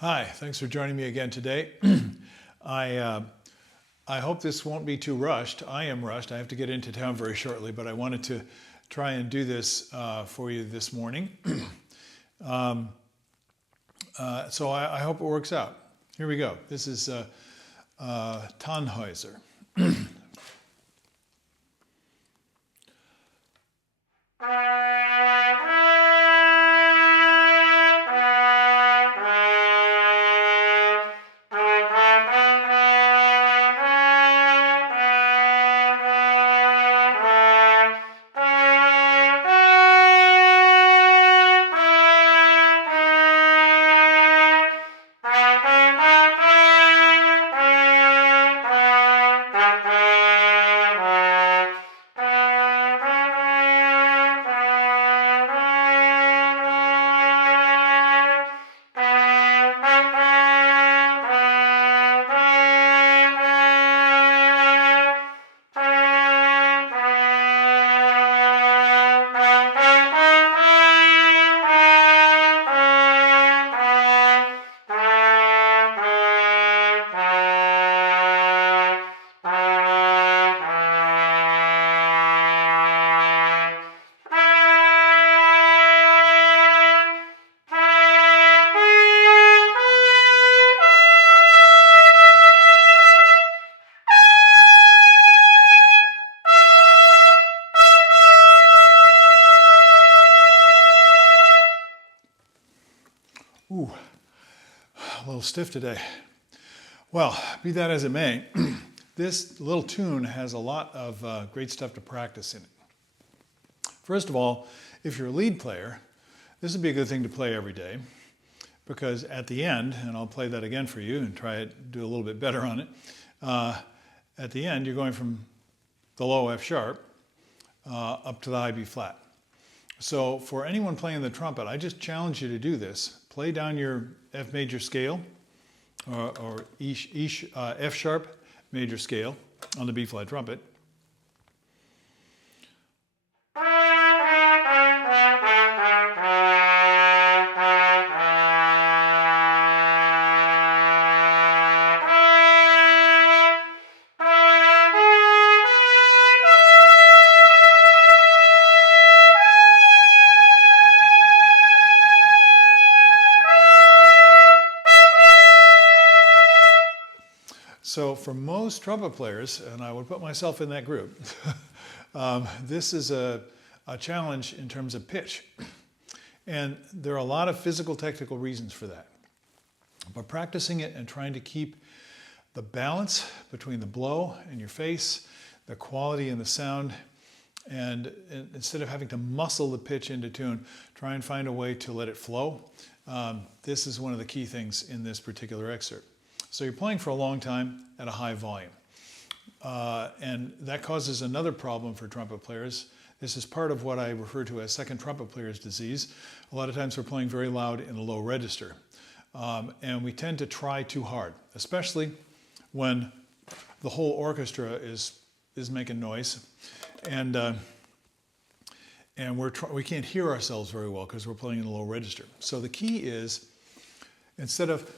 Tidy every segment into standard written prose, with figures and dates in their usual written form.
Hi, thanks for joining me again today. I hope this won't be too rushed. I am rushed. I have to get into town very shortly, but I wanted to try and do this for you this morning. So I hope it works out. Here we go. This is Tannhauser. Ooh, a little stiff today. Well, be that as it may, this little tune has a lot of great stuff to practice in it. First of all, if you're a lead player, this would be a good thing to play every day, because at the end, and I'll play that again for you and try to do a little bit better on it, at the end you're going from the low F sharp up to the high B flat. So for anyone playing the trumpet, I just challenge you to do this. Play down your F major scale or F sharp major scale on the B flat trumpet. So for most trumpet players, and I would put myself in that group, this is a challenge in terms of pitch. And there are a lot of physical technical reasons for that. But practicing it and trying to keep the balance between the blow and your face, the quality and the sound, and instead of having to muscle the pitch into tune, try and find a way to let it flow. This is one of the key things in this particular excerpt. So you're playing for a long time at a high volume. And that causes another problem for trumpet players. This is part of what I refer to as second trumpet player's disease. A lot of times we're playing very loud in a low register. And we tend to try too hard, especially when the whole orchestra is making noise. And we can't hear ourselves very well because we're playing in a low register. So the key is, instead of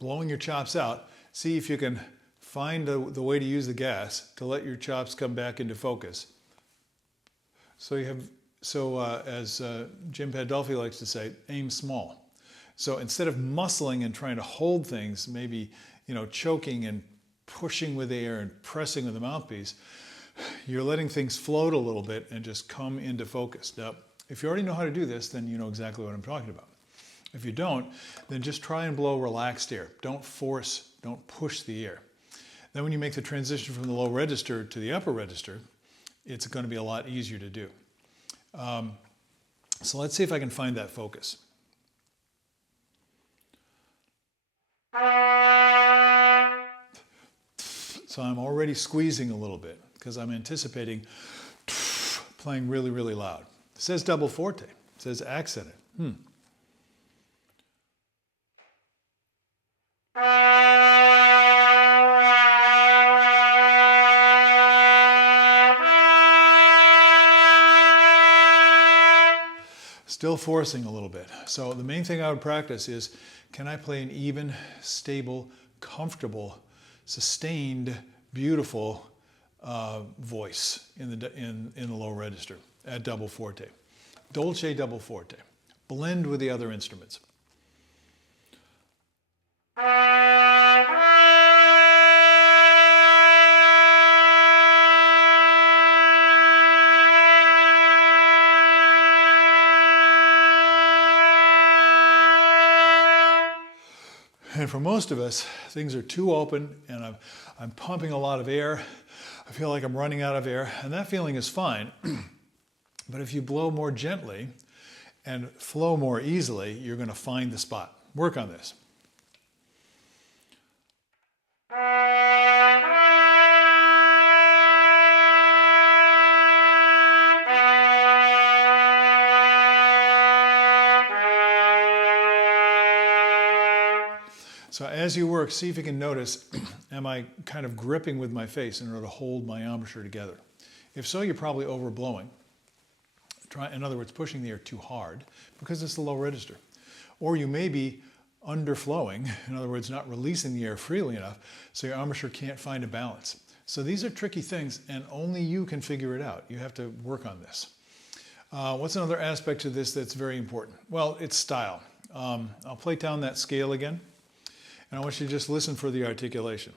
blowing your chops out, see if you can find the way to use the gas to let your chops come back into focus. So as Jim Pandolfi likes to say, aim small. So instead of muscling and trying to hold things, maybe choking and pushing with the air and pressing with the mouthpiece, you're letting things float a little bit and just come into focus. Now, if you already know how to do this, then you know exactly what I'm talking about. If you don't, then just try and blow relaxed air. Don't force, don't push the air. Then when you make the transition from the low register to the upper register, it's going to be a lot easier to do. So let's see if I can find that focus. So I'm already squeezing a little bit because I'm anticipating playing really, really loud. It says double forte. It says accented. still forcing a little bit. So the main thing I would practice is, can I play an even, stable, comfortable, sustained, beautiful voice in the low register at double forte. Dolce double forte. Blend with the other instruments. And for most of us, things are too open and I'm pumping a lot of air. I feel like I'm running out of air, and that feeling is fine. But if you blow more gently and flow more easily, you're going to find the spot. Work on this. So as you work, see if you can notice, am I kind of gripping with my face in order to hold my embouchure together? If so, you're probably overblowing. In other words, pushing the air too hard because it's the low register. Or you may be underflowing, in other words, not releasing the air freely enough, so your embouchure can't find a balance. So these are tricky things, and only you can figure it out. You have to work on this. What's another aspect to this that's very important? Well, it's style. I'll play down that scale again. And I want you to just listen for the articulation.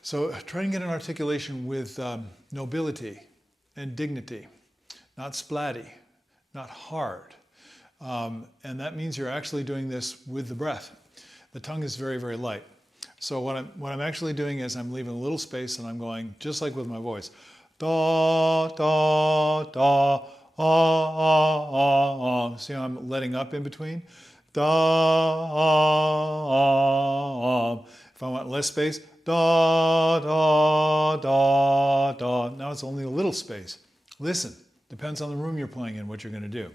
So try and get an articulation with nobility and dignity, not splatty, not hard. And that means you're actually doing this with the breath. The tongue is very, very light. So what I'm actually doing is I'm leaving a little space and I'm going, just like with my voice, da, da, da, ah, ah, ah, ah. See how I'm letting up in between? Da, ah, ah, ah. If I want less space, da, da, da, da. Now it's only a little space. Listen, depends on the room you're playing in, what you're going to do.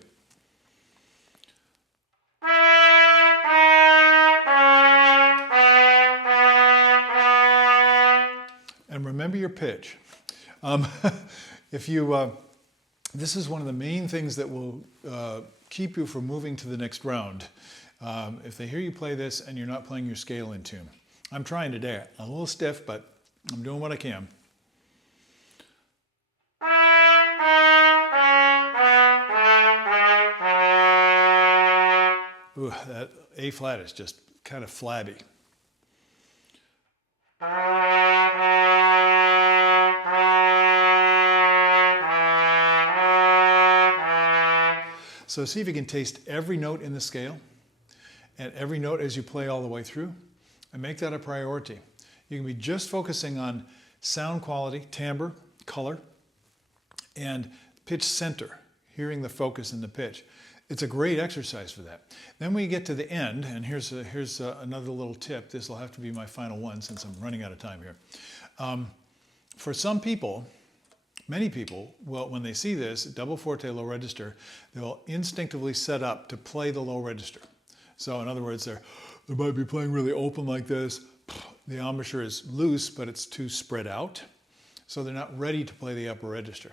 And remember your pitch. If you, this is one of the main things that will keep you from moving to the next round. If they hear you play this and you're not playing your scale in tune. I'm trying today. I'm a little stiff, but I'm doing what I can. Ooh, that A flat is just kind of flabby. So see if you can taste every note in the scale and every note as you play all the way through, and make that a priority. You can be just focusing on sound quality, timbre, color, and pitch center, hearing the focus in the pitch. It's a great exercise for that. Then we get to the end, and here's another little tip. This will have to be my final one since I'm running out of time here. For some people, many people, well, when they see this, double forte, low register, they'll instinctively set up to play the low register. So in other words, they might be playing really open like this. The embouchure is loose, but it's too spread out. So they're not ready to play the upper register.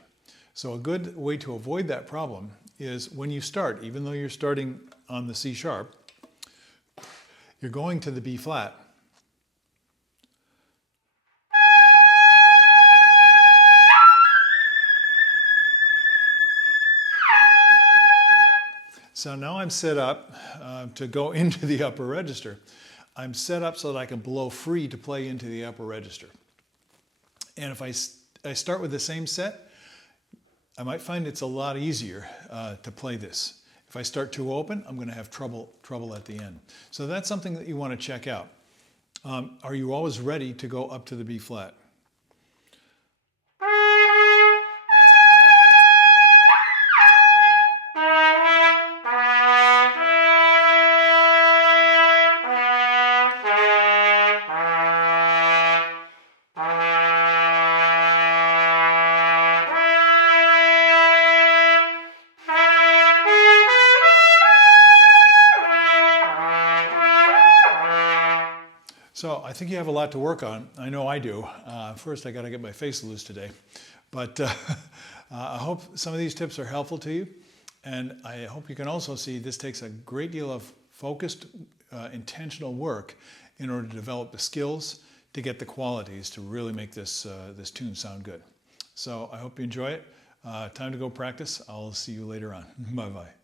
So a good way to avoid that problem is when you start, even though you're starting on the C sharp, you're going to the B flat. So now I'm set up to go into the upper register. I'm set up so that I can blow free to play into the upper register. And if I start with the same set, I might find it's a lot easier to play this. If I start too open, I'm going to have trouble at the end. So that's something that you want to check out. Are you always ready to go up to the B flat? So I think you have a lot to work on. I know I do. First, I got to get my face loose today. But I hope some of these tips are helpful to you. And I hope you can also see this takes a great deal of focused, intentional work in order to develop the skills to get the qualities to really make this tune sound good. So I hope you enjoy it. Time to go practice. I'll see you later on. Bye-bye.